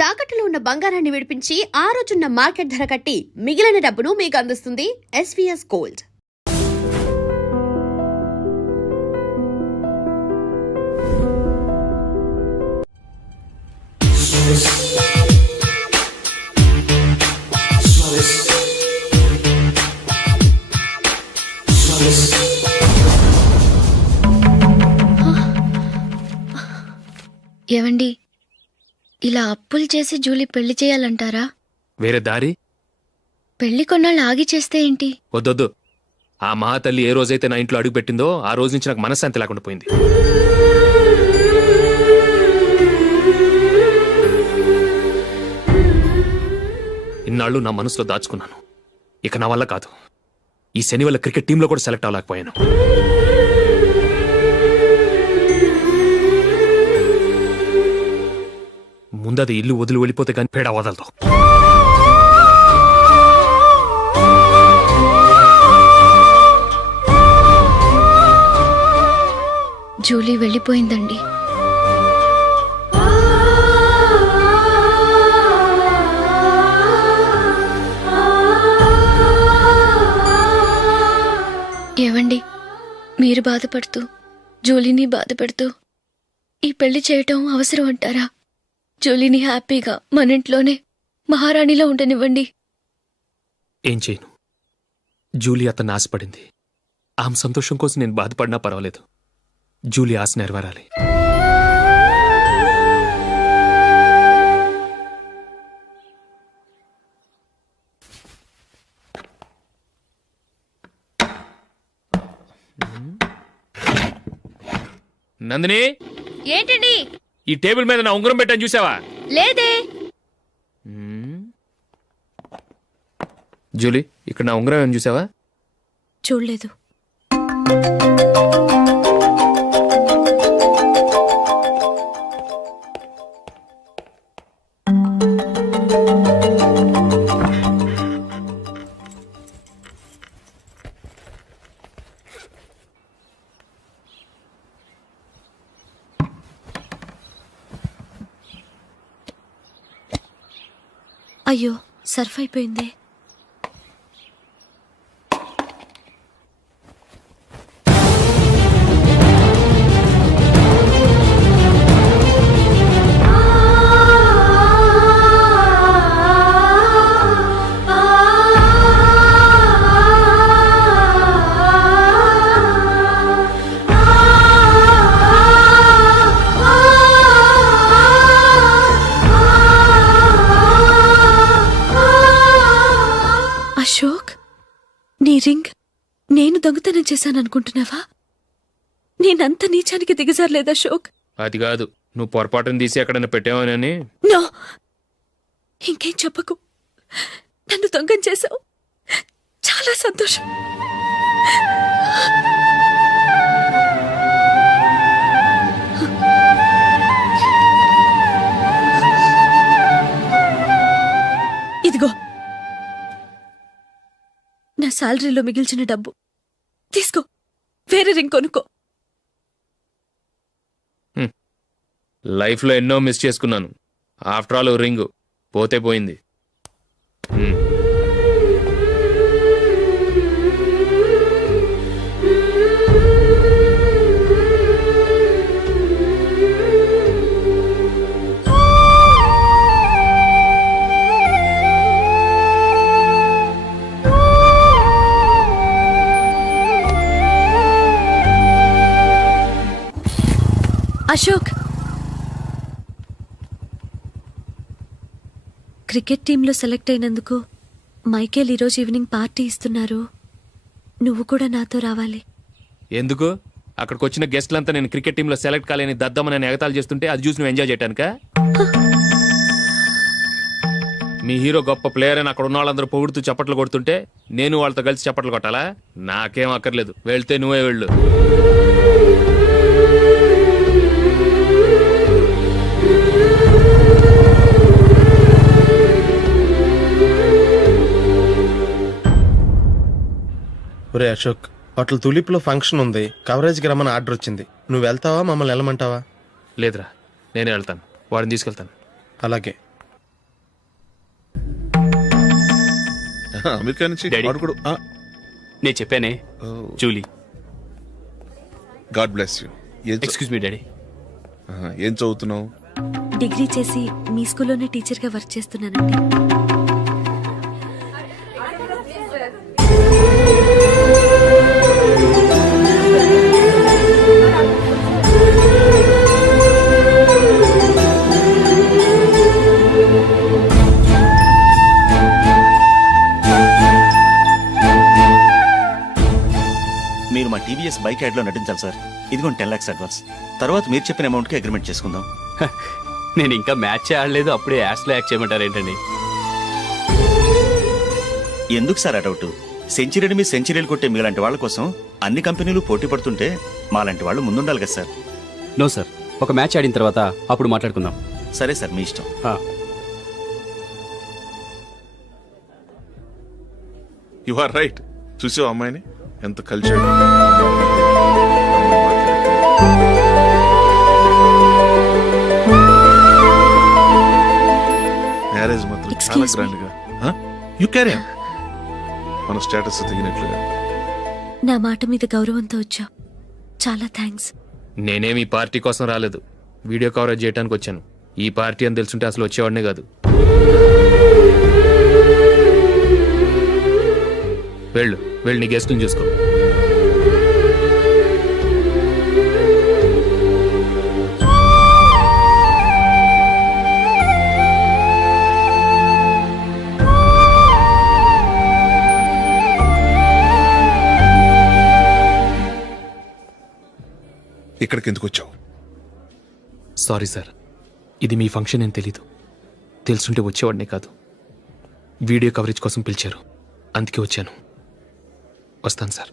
తాకట్టులో ఉన్న బంగారాన్ని విడిపించి ఆ రోజున్న మార్కెట్ ధర కట్టి మిగిలిన డబ్బును మీకు అందిస్తుంది ఎస్వీఎస్ గోల్డ్. ఏవండి, ఇలా అప్పులు చేసి జూలీ పెళ్లి చేయాలంటారా? వేరే దారి? పెళ్లి కొన్నాళ్ళు ఆగి చేస్తే ఏంటి? వద్దొద్దు. ఆ మహాతల్లి ఏ రోజైతే నా ఇంట్లో అడుగు పెట్టిందో ఆ రోజు నుంచి నాకు మనశ్శాంతి లేకుండా పోయింది. ఇన్నాళ్ళు నా మనసులో దాచుకున్నాను. ఇక నా వల్ల కాదు. ఈ శని వల్ల క్రికెట్ టీంలో కూడా సెలెక్ట్ అవ్వలేకపోయాను. ముందది ఇల్లు వదిలి వెళ్ళిపోతే కానీ పేడ వదలదు. జూలీ వెళ్ళిపోయిందండి. ఏవండి, మీరు బాధపడుతూ జూలీని బాధపెడుతూ ఈ పెళ్లి చేయటం అవసరం అంటారా? జూలీని హ్యాపీగా మన ఇంట్లోనే మహారాణిలో ఉండనివ్వండి. ఏం చేయను? జూలీ అతన్ని ఆశపడింది. ఆమె సంతోషం కోసం నేను బాధపడినా పర్వాలేదు. జూలీ ఆశ నెరవేరాలి. నందిని, ఏంటండి? ఈ టేబుల్ మీద నా ఉంగరం పెట్టని చూసావా? లేదే. జూలీ, ఇక్కడ నా ఉంగరం ఏమని చూసావా? చూడలేదు. అయ్యో, సర్ఫ్ అయిపోయిందే. అశోక్, నీ రింగ్ నేను దొంగతనం చేశాననుకుంటున్నావా? నేనంత నీచానికి దిగజారలేదు అశోక్. అది కాదు, నువ్వు పొరపాటును తీసి ఎక్కడన్నా పెట్టావని. నో, ఇంకేం చెప్పకు. నన్ను దొంగం చేశావు. చాలా సంతోషం. ఇదిగో నా శాలరీలో మిగిల్చిన డబ్బు తీసుకో. వేరే రింగ్ కొనుక్కో. లైఫ్లో ఎన్నో మిస్ చేసుకున్నాను. ఆఫ్టర్ ఆల్ రింగ్ పోతే పోయింది. అశోక్, క్రికెట్ టీంలో సెలెక్ట్ అయినందుకు మైకేల్ ఈరోజు ఈవినింగ్ పార్టీ ఇస్తున్నారు. నువ్వు కూడా నాతో రావాలి. ఎందుకు? అక్కడికి వచ్చిన గెస్ట్లంతా నేను క్రికెట్ టీంలో సెలెక్ట్ కాలేని దద్దమని ఎగతాలు చేస్తుంటే అది చూసి నువ్వు ఎంజాయ్ చేయటానికా? మీ హీరో గొప్ప ప్లేయర్ అని అక్కడ ఉన్న వాళ్ళందరూ పొగుడుతూ చప్పట్లు కొడుతుంటే నేను వాళ్ళతో కలిసి చప్పట్లు కొట్టాలా? నాకేం అక్కర్లేదు. వెళ్తే నువ్వే వెళ్ళు. ఒరే అశోక్, హోటల్ తులిప్లో ఫంక్షన్ ఉంది, కవరేజ్కి రమ్మని ఆర్డర్ వచ్చింది. నువ్వు వెళ్తావా, మమ్మల్ని వెళ్ళమంటావా? లేదురా, నేనే వెళ్తాను. వాడిని తీసుకెళ్తాను. అలాగే. అమెరికా నుంచి డాడీ. వాడు కూడా నేను చెప్పానే Julie. God bless you. Excuse me daddy. ఏం చదువుతున్నావు? డిగ్రీ చేసి మీ స్కూల్లోనే టీచర్గా వర్క్ చేస్తున్నానండి. మీరు మా టీవీఎస్ బైక్ యాడ్లో నటించాలి సార్. ఇదిగోండి 10 lakhs అడ్వాన్స్. తర్వాత మీరు చెప్పిన అమౌంట్కి అగ్రిమెంట్ చేసుకుందాం. నేను ఇంకా మ్యాచ్ ఆడలేదు, అప్పుడే యాడ్స్లో యాక్ట్ చేయమంటారు ఏంటండి? ఎందుకు సార్ ఆ డౌట్? సెంచరీని మీ సెంచరీలు కొట్టే మీలాంటి వాళ్ళ కోసం అన్ని కంపెనీలు పోటీ పడుతుంటే మాలాంటి వాళ్ళు ముందుండాలి కదా సార్. నో సార్, ఒక మ్యాచ్ ఆడిన తర్వాత అప్పుడు మాట్లాడుకుందాం. సరే సార్, మీ ఇష్టం. You are right. చూసావు అమ్మాయిని ఎంత కలిసాడు. మ్యారేజ్ మాత్రం చాలా Excuse me. గ్రాండ్ గా. యు క్యారీ మన స్టేటస్ తగినట్లుగా. నా మాట మీద గౌరవంతో వచ్చావు, చాలా థ్యాంక్స్. నేనేమి ఈ పార్టీ కోసం రాలేదు, వీడియో కవరేజ్ చేయడానికి వచ్చాను. ఈ పార్టీ అని తెలుసుంటే అసలు వచ్చేవాడినే కాదు. వెళ్ళు వెళ్ళి నీ గెస్ట్ని చూసుకో. ఇక్కడికి ఎందుకు వచ్చావు? సారీ సార్, ఇది మీ ఫంక్షన్ అని తెలీదు. తెలుసుంటే వచ్చేవాడినే కాదు. వీడియో కవరేజ్ కోసం పిలిచారు, అందుకే వచ్చాను. వస్తాను సార్.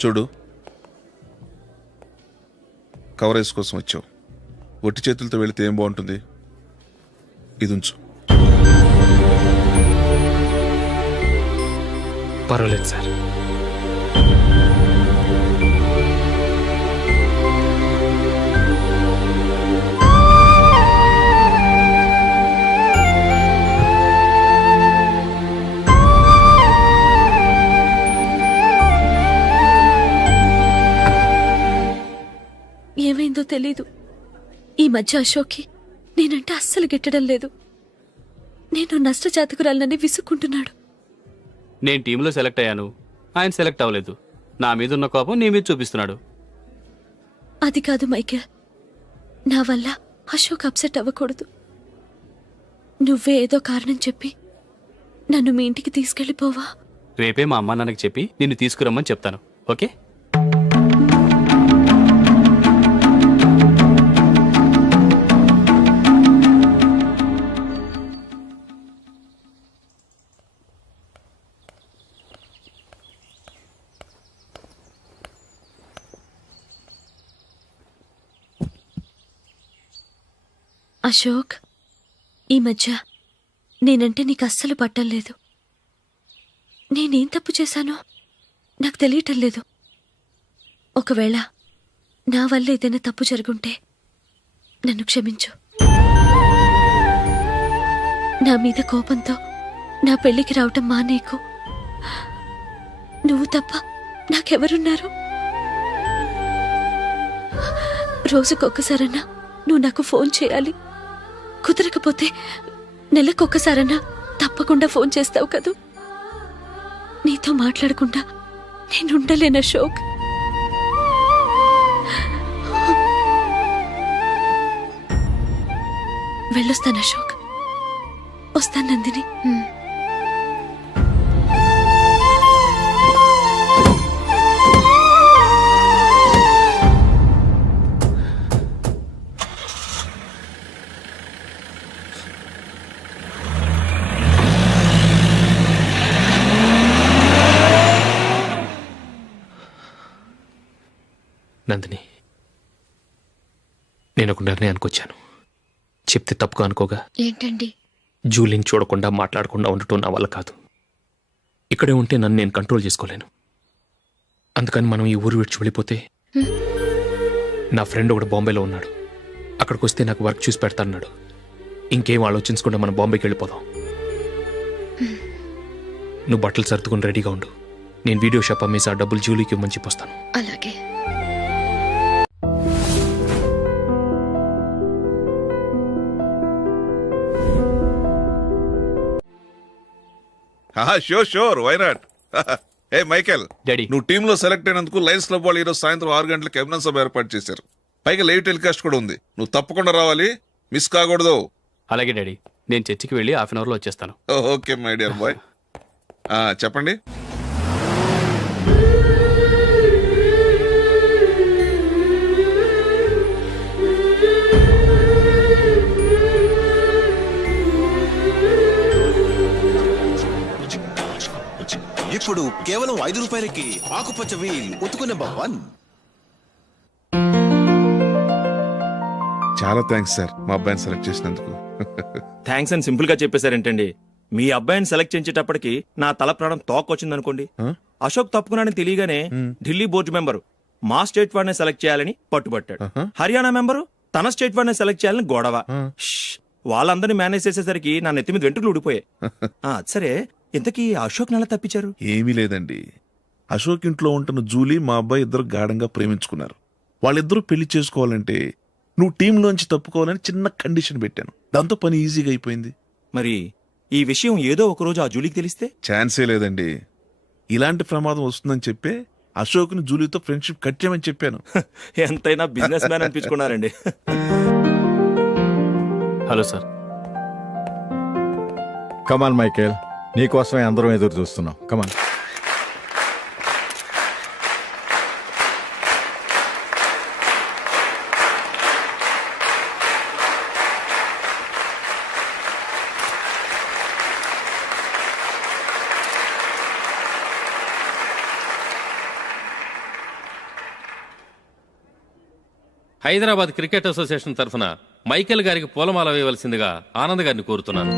చూడు, కవరేజ్ కోసం వచ్చావు. ఒట్టి చేతులతో వెళితే ఏం బాగుంటుంది? ఇది ఉంచు. పర్వాలేదు సార్. ఏమైందో తెలీదు, ఈ మధ్య అశోక్కి నేనంటే అస్సలు గిట్టడం లేదు. నేను నష్టజాతకురాలనని విసుక్కుంటున్నాడు. నేను టీంలో సెలెక్ట్ అయ్యాను, ఆయన సెలెక్ట్ అవ్వలేదు. నా మీద ఉన్న కోపం నీ మీద చూపిస్తున్నాడు. అది కాదు మైకేల్, నా వల్ల అశోక్ అప్సెట్ అవ్వకూడదు. నువ్వే ఏదో కారణం చెప్పి నన్ను మీ ఇంటికి తీసుకెళ్ళిపోవా? రేపే మా అమ్మ నాన్నకి చెప్పి నిన్ను తీసుకురమ్మని చెప్తాను. ఓకే? అశోక్, ఈ మధ్య నేనంటే నీకు అస్సలు పట్టం లేదు. నేనేం తప్పు చేశానో నాకు తెలియటం లేదు. ఒకవేళ నా వల్ల ఏదైనా తప్పు జరుగుంటే నన్ను క్షమించు. నా మీద కోపంతో నా పెళ్లికి రావటం మానేకు. నువ్వు తప్ప నాకెవరున్నారు? రోజుకొక్కసారన్నా నువ్వు నాకు ఫోన్ చేయాలి. కుదరకపోతే నెలకొక్కసారన్నా తప్పకుండా ఫోన్ చేస్తావు కదూ. నీతో మాట్లాడకుండా నేనుండలేను అశోక్. వెళ్ళొస్తాను అశోక్. వస్తాను నందిని. నందిని, నేను ఒక నిర్ణయానికి వచ్చాను. చెప్తే తప్పుగా అనుకోగా. ఏంటండి? జూలీని చూడకుండా మాట్లాడకుండా ఉండటం నా వల్ల కాదు. ఇక్కడే ఉంటే నన్ను నేను కంట్రోల్ చేసుకోలేను. అందుకని మనం ఈ ఊరు విడిచి వెళ్ళిపోతే, నా ఫ్రెండ్ ఒకడు బాంబేలో ఉన్నాడు, అక్కడికి వస్తే నాకు వర్క్ చూసి పెడతాన్నాడు. ఇంకేం ఆలోచించకుండా మనం బాంబేకి వెళ్ళిపోదాం. నువ్వు బట్టలు సర్దుకుని రెడీగా ఉండు. నేను వీడియో షాప్ అమ్మేసి ఆ డబ్బులు జూలీకి ఇవ్వమని చెప్పొస్తాను. అలాగే. Sure sure why not. ఏ మైకేల్, డాడీ. నువ్వు టీంలో సెలెక్ట్ అయినందుకు లయన్స్ క్లబ్ వాళ్ళు ఈరోజు సాయంత్రం 6 గంటలకు అభినందన సభ ఏర్పాటు చేశారు. పైగా లైవ్ టెలికాస్ట్ కూడా ఉంది. నువ్వు తప్పకుండా రావాలి, మిస్ కాకూడదు. అలాగే డాడీ, నేను చర్చికి వెళ్ళి హాఫ్ అన్ అవర్లో వచ్చేస్తాను. Okay my dear bye. చెప్పండి. ఇప్పుడు కేవలం 5 రూపాయలకి ఆకుపచ్చ వీల్ ఉతుకు నెంబర్ 1. చాలా థ్యాంక్స్ సార్ మా అబ్బాయిని సెలెక్ట్ చేసినందుకు. థ్యాంక్స్ అని సింపుల్ గా చెప్పేశారేంటండి. మీ అబ్బాయిని సెలెక్ట్ చేసేటప్పటికి నా తల ప్రాణం తోకొచ్చిందనుకోండి. అశోక్ తప్పుకున్నాడని తెలియగానే ఢిల్లీ బోర్డు మెంబరు మా స్టేట్ వాడిని సెలెక్ట్ చేయాలని పట్టుబట్టాడు. హర్యానా మెంబరు తన స్టేట్ వాడిని సెలెక్ట్ చేయాలని గొడవ. వాళ్ళందరినీ మేనేజ్ చేసేసరికి నా నెత్తి మీద వెంట్రుకలు ఊడిపోయాయి. సరే, ఇంతకీ అశోక్ నెల తప్పించారు? ఏమీ లేదండి. అశోక్ ఇంట్లో ఉంటున్న జూలీ మా అబ్బాయి ఇద్దరు గాఢంగా ప్రేమించుకున్నారు. వాళ్ళిద్దరూ పెళ్లి చేసుకోవాలంటే నువ్వు టీంలోంచి తప్పుకోవాలని చిన్న కండిషన్ పెట్టాను. దాంతో పని ఈజీగా అయిపోయింది. మరి ఈ విషయం ఏదో ఒక రోజు ఆ జూలీకి తెలిస్తే? ఛాన్సే లేదండి. ఇలాంటి ప్రమాదం వస్తుందని చెప్పే అశోక్ని జూలీతో ఫ్రెండ్షిప్ కట్ చేయమని చెప్పాను. ఎంతైనా బిజినెస్ మ్యాన్ అనిపించుకున్నారండి. Hello sir. కమాన్ మైకేల్, నీకోసమే అందరం ఎదురు చూస్తున్నాం. కమాన్. హైదరాబాద్ క్రికెట్ అసోసియేషన్ తరఫున మైకేల్ గారికి పూలమాల వేయవలసిందిగా ఆనంద్ గారిని కోరుతున్నాను.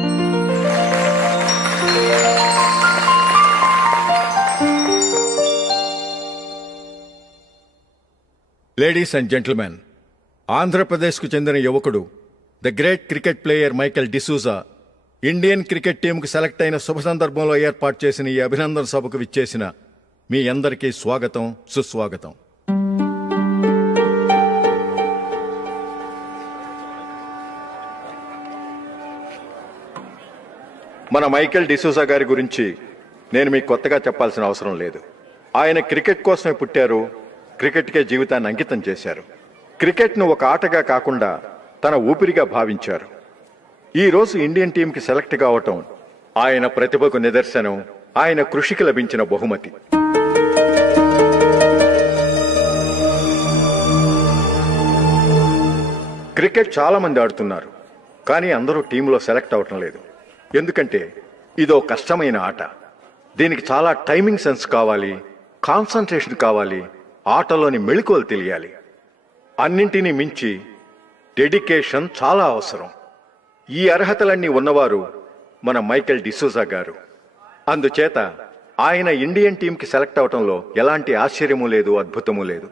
లేడీస్ అండ్ జెంటిల్మెన్, ఆంధ్రప్రదేశ్కు చెందిన యువకుడు the great cricket player Michael D'Souza Indian cricket టీంకు సెలెక్ట్ అయిన శుభ సందర్భంలో ఏర్పాటు చేసిన ఈ అభినందన సభకు విచ్చేసిన మీ అందరికీ స్వాగతం, సుస్వాగతం. మన మైకేల్ డిసూజా గారి గురించి నేను మీకు కొత్తగా చెప్పాల్సిన అవసరం లేదు. ఆయన క్రికెట్ కోసమే పుట్టారు, క్రికెట్కే జీవితాన్ని అంకితం చేశారు. క్రికెట్ను ఒక ఆటగా కాకుండా తన ఊపిరిగా భావించారు. ఈరోజు ఇండియన్ టీంకి సెలెక్ట్ కావటం ఆయన ప్రతిభకు నిదర్శనం, ఆయన కృషికి లభించిన బహుమతి. క్రికెట్ చాలా మంది ఆడుతున్నారు, కానీ అందరూ టీంలో సెలెక్ట్ అవటం లేదు. ఎందుకంటే ఇదో కష్టమైన ఆట. దీనికి చాలా టైమింగ్ సెన్స్ కావాలి, కాన్సంట్రేషన్ కావాలి, ఆటలోని మెళకువలు తెలియాలి. అన్నింటినీ మించి డెడికేషన్ చాలా అవసరం. ఈ అర్హతలన్నీ ఉన్నవారు మన మైకేల్ డిసూజా గారు. అందుచేత ఆయన ఇండియన్ టీంకి సెలెక్ట్ అవటంలో ఎలాంటి ఆశ్చర్యమూ లేదు, అద్భుతమూ లేదు.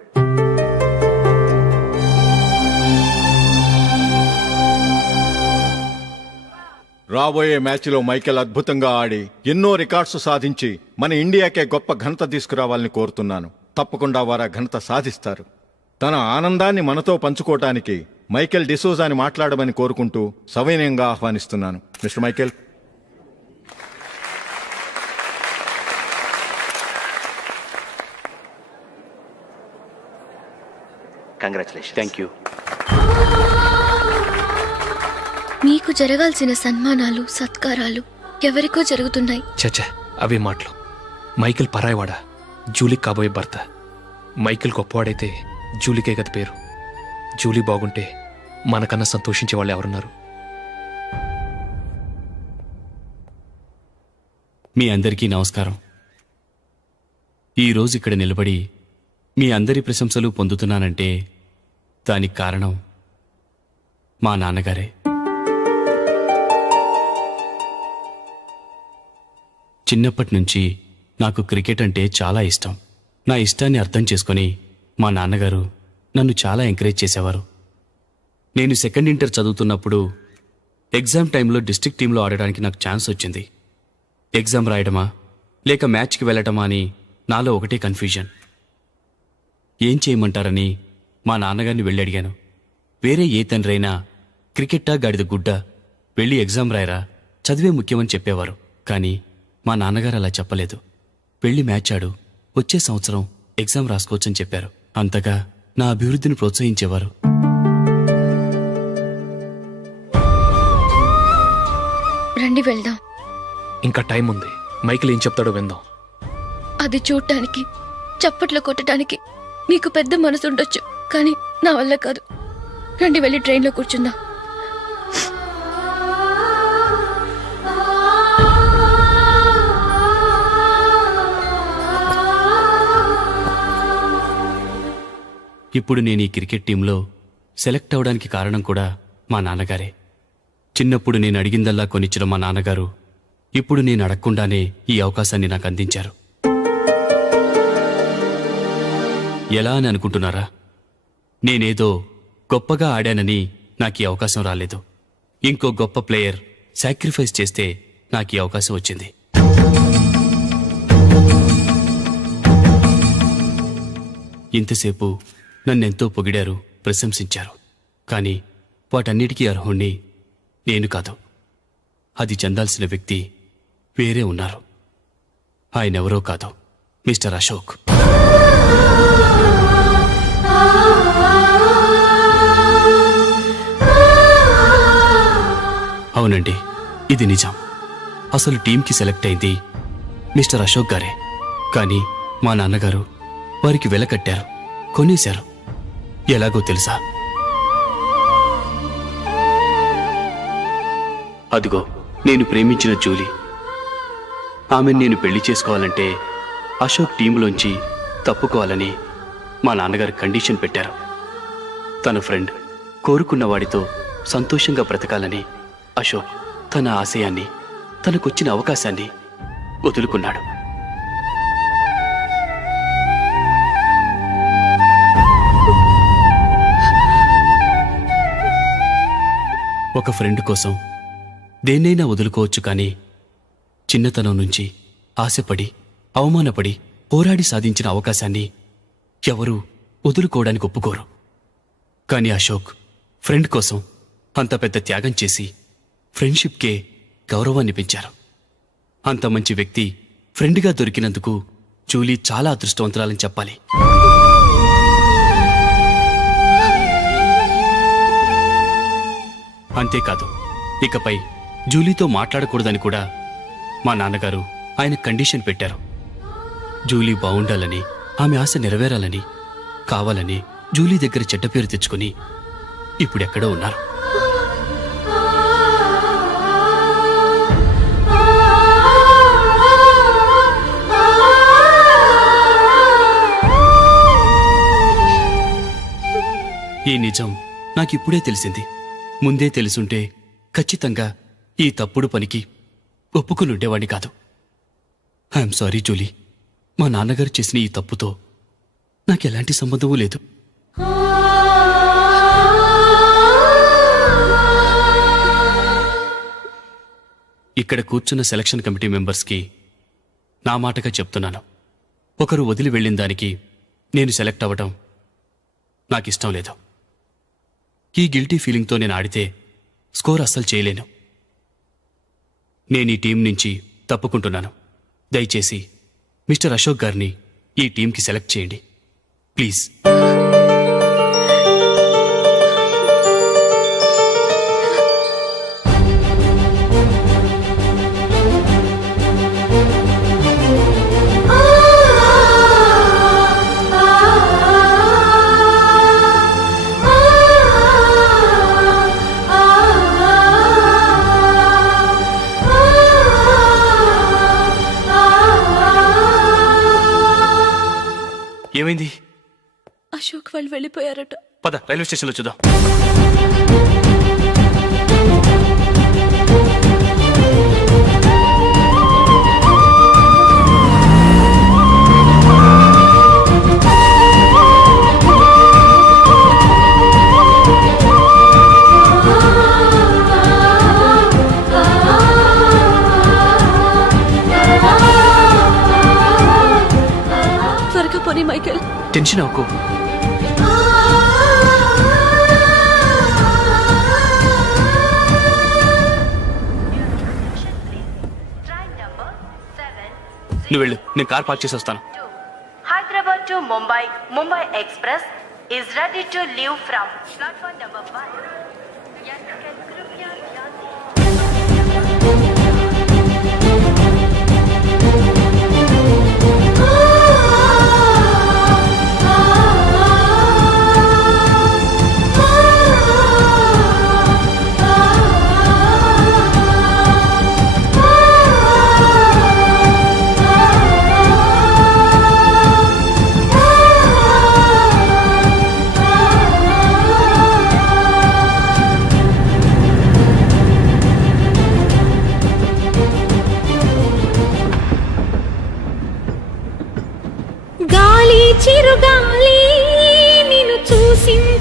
రాబోయే మ్యాచ్లో మైకేల్ అద్భుతంగా ఆడి ఎన్నో రికార్డ్స్ సాధించి మన ఇండియాకే గొప్ప ఘనత తీసుకురావాలని కోరుతున్నాను. తప్పకుండా వారు ఆ ఘనత సాధిస్తారు. తన ఆనందాన్ని మనతో పంచుకోవటానికి మైకేల్ డిసూజాని మాట్లాడమని కోరుకుంటూ సవినయంగా ఆహ్వానిస్తున్నాను. Mister Michael. Congratulation. Thank you. మీకు జరగాల్సిన సన్మానాలు, సత్కారాలు ఎవరికో జరుగుతున్నాయి. చచ్చా, అవే మాటలు. మైకేల్ పరాయవాడా, జూలీకి కాబోయే భర్త. మైకేల్ గొప్పవాడైతే జూలీకే గత పేరు. జూలీ బాగుంటే మనకన్నా సంతోషించే వాళ్ళు ఎవరున్నారు? మీ అందరికీ నమస్కారం. ఈరోజు ఇక్కడ నిలబడి మీ అందరి ప్రశంసలు పొందుతున్నానంటే దానికి కారణం మా నాన్నగారే. చిన్నప్పటి నుంచి నాకు క్రికెట్ అంటే చాలా ఇష్టం. నా ఇష్టాన్ని అర్థం చేసుకొని మా నాన్నగారు నన్ను చాలా ఎంకరేజ్ చేసేవారు. నేను సెకండ్ ఇంటర్ చదువుతున్నప్పుడు ఎగ్జామ్ టైంలో డిస్ట్రిక్ట్ టీంలో ఆడడానికి నాకు ఛాన్స్ వచ్చింది. ఎగ్జామ్ రాయడమా, లేక మ్యాచ్కి వెళ్ళటమా అని నాలో ఒకటే కన్ఫ్యూజన్. ఏం చేయమంటారని మా నాన్నగారిని వెళ్ళి అడిగాను. వేరే ఏ తండ్రైనా క్రికెట్టా గాడిద గుడ్డ, వెళ్ళి ఎగ్జామ్ రాయరా, చదివే ముఖ్యమని చెప్పేవారు. కానీ మా నాన్నగారు అలా చెప్పలేదు. వెళ్ళి మ్యాచ్ ఆడు, వచ్చే సంవత్సరం ఎగ్జామ్ రాసుకోవచ్చని చెప్పారు. అంతగా నా అభివృద్ధిని ప్రోత్సహించేవారు. రండి వెళ్దాం. ఇంకా టైం ఉంది. మైకిల్ ఏం చెప్తాడో విందాం. అది చూడటానికి, చప్పట్లు కొట్టడానికి నీకు పెద్ద మనసు ఉండొచ్చు, కానీ నా వల్ల కాదు. రండి వెళ్ళి ట్రైన్లో కూర్చుందాం. ఇప్పుడు నేను ఈ క్రికెట్ టీంలో సెలెక్ట్ అవడానికి కారణం కూడా మా నాన్నగారే. చిన్నప్పుడు నేను అడిగిందల్లా కొనిచ్చిన మా నాన్నగారు ఇప్పుడు నేను అడగకుండానే ఈ అవకాశాన్ని నాకు అందించారు. ఎలా అని అనుకుంటున్నారా? నేనేదో గొప్పగా ఆడానని నాకు ఈ అవకాశం రాలేదు. ఇంకో గొప్ప ప్లేయర్ సాక్రిఫైస్ చేస్తే నాకు ఈ అవకాశం వచ్చింది. ఇంతసేపు నన్నెంతో పొగిడారు, ప్రశంసించారు. కానీ వాటన్నిటికీ అర్హుణ్ణి నేను కాదు. అది చెందాల్సిన వ్యక్తి వేరే ఉన్నారు. ఆయనెవరో కాదు, మిస్టర్ అశోక్. అవునండి, ఇది నిజం. అసలు టీంకి సెలెక్ట్ అయింది మిస్టర్ అశోక్ గారే. కానీ మా నాన్నగారు వారికి వెలకట్టారు, కొనేశారు. ఎలాగో తెలుసా? అదిగో నేను ప్రేమించిన జూలీ. ఆమెను నేను పెళ్లి చేసుకోవాలంటే అశోక్ టీంలోంచి తప్పుకోవాలని మా నాన్నగారు కండిషన్ పెట్టారు. తన ఫ్రెండ్ కోరుకున్న వాడితో సంతోషంగా బ్రతకాలని అశోక్ తన ఆశయాన్ని, తనకొచ్చిన అవకాశాన్ని వదులుకున్నాడు. ఒక ఫ్రెండ్ కోసం దేన్నైనా వదులుకోవచ్చు, కానీ చిన్నతనం నుంచి ఆశపడి, అవమానపడి, పోరాడి సాధించిన అవకాశాన్ని ఎవరూ వదులుకోవడానికి ఒప్పుకోరు. కానీ అశోక్ ఫ్రెండ్ కోసం అంత పెద్ద త్యాగం చేసి ఫ్రెండ్షిప్కే గౌరవాన్ని పెంచారు. అంత మంచి వ్యక్తి ఫ్రెండ్గా దొరికినందుకు జూలీ చాలా అదృష్టవంతురాలని చెప్పాలి. అంతేకాదు, ఇకపై జూలీతో మాట్లాడకూడదని కూడా మా నాన్నగారు ఆయన కండిషన్ పెట్టారు. జూలీ బాగుండాలని, ఆమె ఆశ నెరవేరాలని, కావాలని జూలీ దగ్గర చెడ్డ పేరు తెచ్చుకుని ఇప్పుడెక్కడో ఉన్నారు. ఈ నిజం నాకిప్పుడే తెలిసింది. ముందే తెలుసుంటే ఖచ్చితంగా ఈ తప్పుడు పనికి ఒప్పుకుని ఉండేవాడిని కాదు. I'm sorry Julie. మా నాన్నగారు చేసిన ఈ తప్పుతో నాకెలాంటి సంబంధమూ లేదు. ఇక్కడ కూర్చున్న సెలక్షన్ కమిటీ మెంబర్స్కి నా మాటగా చెప్తున్నాను. ఒకరు వదిలి వెళ్ళిన దానికి నేను సెలెక్ట్ అవ్వటం నాకిష్టం లేదు. ఈ గిల్టీ ఫీలింగ్తో నేను ఆడితే స్కోర్ అస్సలు చేయలేను. నేను ఈ టీం నుంచి తప్పుకుంటున్నాను. దయచేసి మిస్టర్ అశోక్ గారిని ఈ టీంకి సెలెక్ట్ చేయండి ప్లీజ్. ఏమైంది? అశోక్ వాళ్ళు వెళ్ళిపోయారట. పద రైల్వే స్టేషన్లో చూద్దాం. టెన్షన్ అవ్వకు. నువ్వు వెళ్ళు, నేను కార్ పార్క్ చేసి వస్తాను. Hyderabad to Mumbai, Mumbai Express is ready to leave from platform number 1. यात्रिगण कृपया ध्यान दें. గాలి చిరుగాలి నిన్ను చూసింది